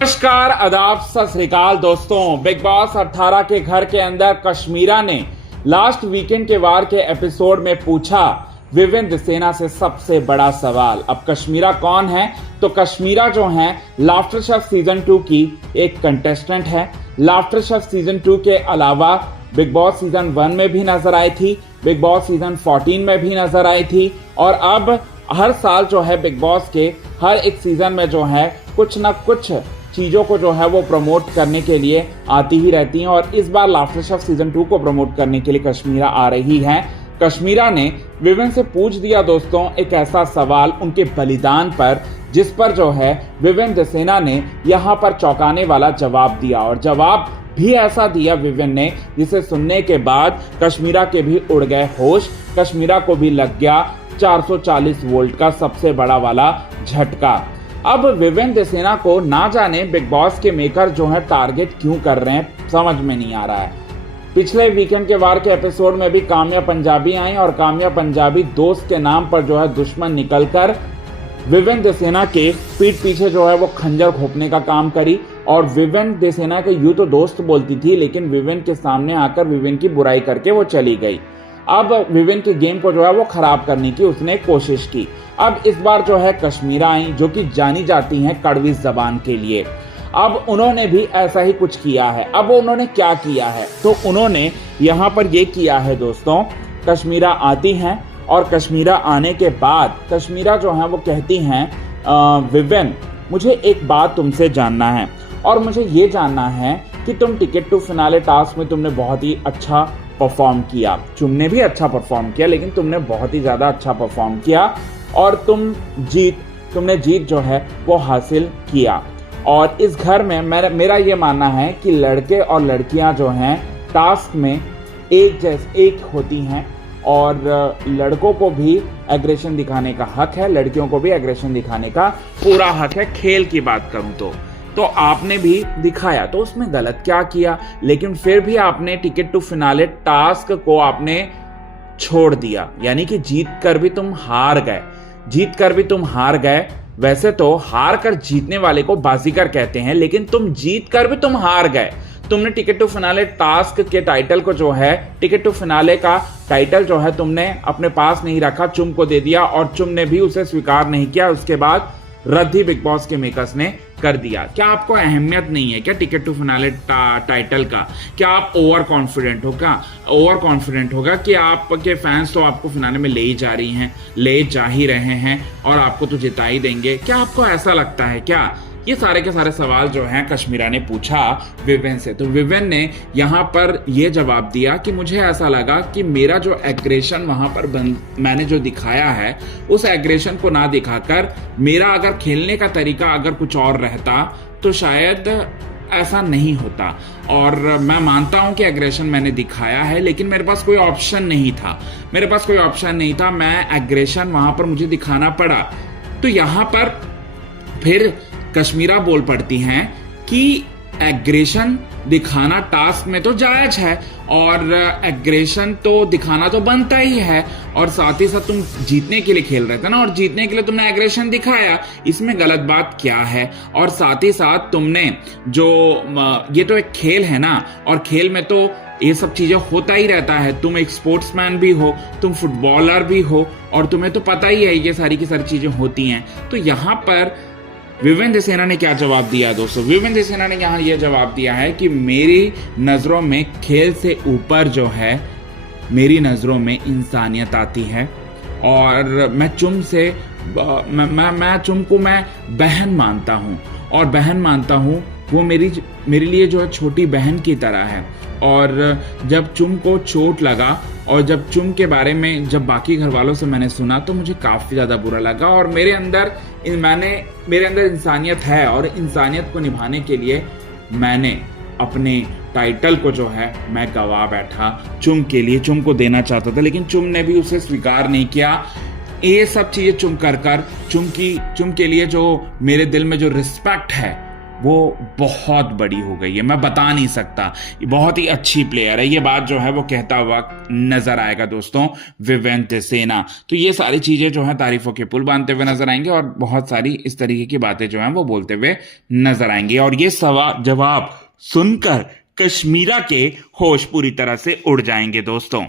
नमस्कार, आदाब, सत श्री अकाल दोस्तों। बिग बॉस 18 के घर के अंदर कश्मीरा ने लास्ट वीकेंड के वार के एपिसोड में पूछा विवेन दिसेना से सबसे बड़ा सवाल। अब कश्मीरा कौन है? तो कश्मीरा जो है लाफ्टर शेफ सीजन 2 की एक कंटेस्टेंट है। लाफ्टर शेफ सीजन 2 के अलावा बिग बॉस सीजन 1 में भी नजर आई थी, बिग बॉस सीजन 14 में भी नजर आई थी और अब हर साल जो है बिग बॉस के हर एक सीजन में जो है कुछ ना कुछ चीज़ों को जो है वो प्रमोट करने के लिए आती ही रहती हैं। और इस बार लाफ्टर शेफ सीजन 2 को प्रमोट करने के लिए कश्मीरा आ रही है। कश्मीरा ने विवेन से पूछ दिया दोस्तों एक ऐसा सवाल उनके बलिदान पर, जिस पर जो है विवेन दिसेना ने यहाँ पर चौंकाने वाला जवाब दिया और जवाब भी ऐसा दिया विवेन ने जिसे सुनने के बाद कश्मीरा के भी उड़ गए होश। कश्मीरा को भी लग गया 440 वोल्ट का सबसे बड़ा वाला झटका। अब विवेन दिसेना को ना जाने बिग बॉस के मेकर जो है टारगेट क्यों कर रहे हैं, समझ में नहीं आ रहा है। पिछले वीकेंड के वार के एपिसोड में भी काम्या पंजाबी आई और काम्या पंजाबी दोस्त के नाम पर जो है दुश्मन निकलकर विवेन दिसेना के पीठ पीछे जो है वो खंजर घोंपने का काम करी। और विवेन दिसेना के यूं तो दोस्त बोलती थी, लेकिन विवेन के सामने आकर विवेन की बुराई करके वो चली गई। अब विवेन के गेम को जो है वो खराब करने की उसने कोशिश की। अब इस बार जो है कश्मीरा आई, जो कि जानी जाती हैं कड़वी जबान के लिए। अब उन्होंने भी ऐसा ही कुछ किया है। अब उन्होंने क्या किया है? तो उन्होंने यहाँ पर ये किया है दोस्तों, कश्मीरा आती हैं और कश्मीरा आने के बाद कश्मीरा जो है वो कहती हैं विवेन, मुझे एक बात तुमसे जानना है और मुझे ये जानना है कि तुम टिकट टू फिनाले टास्क में तुमने बहुत ही अच्छा परफॉर्म किया। तुमने भी अच्छा परफॉर्म किया, लेकिन तुमने बहुत ही ज़्यादा अच्छा परफॉर्म किया और तुमने जीत जो है वो हासिल किया। और इस घर में मेरा ये मानना है कि लड़के और लड़कियां जो हैं टास्क में एक होती हैं और लड़कों को भी एग्रेशन दिखाने का हक है, लड़कियों को भी एग्रेशन दिखाने का पूरा हक है। खेल की बात करूं तो आपने भी दिखाया, तो उसमें गलत क्या किया? लेकिन फिर भी आपने टिकट टू फिनाले टास्क को आपने छोड़ दिया, यानी कि जीत कर भी तुम हार गए। वैसे तो हार कर जीतने वाले को बाजीगर कहते हैं, लेकिन तुम जीत कर भी तुम हार गए। तुमने टिकट टू फिनाले टास्क के टाइटल को जो है, टिकट टू फिनाले का टाइटल जो है तुमने अपने पास नहीं रखा, चुम को दे दिया और चुम ने भी उसे स्वीकार नहीं किया। उसके बाद रद्द ही बिग बॉस के मेकर्स ने कर दिया। क्या आपको अहमियत नहीं है क्या टिकट टू फिनाले टाइटल का? क्या आप ओवर कॉन्फिडेंट होगा कि आपके फैंस तो आपको फिनाले में ले जा ही रहे हैं और आपको तो जिता ही देंगे? क्या आपको ऐसा लगता है क्या? ये सारे के सारे सवाल जो हैं कश्मीरा ने पूछा विवेन से। तो विवेन ने यहाँ पर यह जवाब दिया कि मुझे ऐसा लगा कि मेरा जो एग्रेशन वहां पर मैंने जो दिखाया है, उस एग्रेशन को ना दिखाकर मेरा अगर खेलने का तरीका अगर कुछ और रहता तो शायद ऐसा नहीं होता। और मैं मानता हूं कि एग्रेशन मैंने दिखाया है, लेकिन मेरे पास कोई ऑप्शन नहीं था। मैं एग्रेशन वहां पर मुझे दिखाना पड़ा। तो यहाँ पर फिर कश्मीरा बोल पड़ती हैं कि एग्रेशन दिखाना टास्क में तो जायज है और एग्रेशन तो दिखाना तो बनता ही है, और साथ ही साथ तुम जीतने के लिए खेल रहे थे ना, और जीतने के लिए तुमने एग्रेशन दिखाया, इसमें गलत बात क्या है? और साथ ही साथ तुमने जो ये तो एक खेल है ना, और खेल में तो ये सब चीजें होता ही रहता है। तुम एक स्पोर्ट्समैन भी हो, तुम फुटबॉलर भी हो, और तुम्हें तो पता ही है ये सारी की सारी चीजें होती हैं। तो यहाँ पर विवेन दिसेना ने क्या जवाब दिया दोस्तों? विवेन दिसेना ने यहाँ यह जवाब दिया है कि मेरी नज़रों में खेल से ऊपर जो है मेरी नज़रों में इंसानियत आती है, और मैं चुम को मैं बहन मानता हूँ, वो मेरे लिए जो है छोटी बहन की तरह है। और जब चुम को चोट लगा और जब चुम के बारे में जब बाकी घर वालों से मैंने सुना तो मुझे काफ़ी ज़्यादा बुरा लगा, और मेरे अंदर इंसानियत है, और इंसानियत को निभाने के लिए मैंने अपने टाइटल को जो है मैं गवा बैठा चुम के लिए। चुम को देना चाहता था, लेकिन चुम ने भी उसे स्वीकार नहीं किया। ये सब चीज़ें चुम के लिए जो मेरे दिल में जो रिस्पेक्ट है वो बहुत बड़ी हो गई है, मैं बता नहीं सकता। ये बहुत ही अच्छी प्लेयर है, ये बात जो है वो कहता हुआ नजर आएगा दोस्तों विवेन दिसेना। तो ये सारी चीजें जो है तारीफों के पुल बांधते हुए नजर आएंगे और बहुत सारी इस तरीके की बातें जो है वो बोलते हुए नजर आएंगे। और ये सवाल जवाब सुनकर कश्मीरा के होश पूरी तरह से उड़ जाएंगे दोस्तों।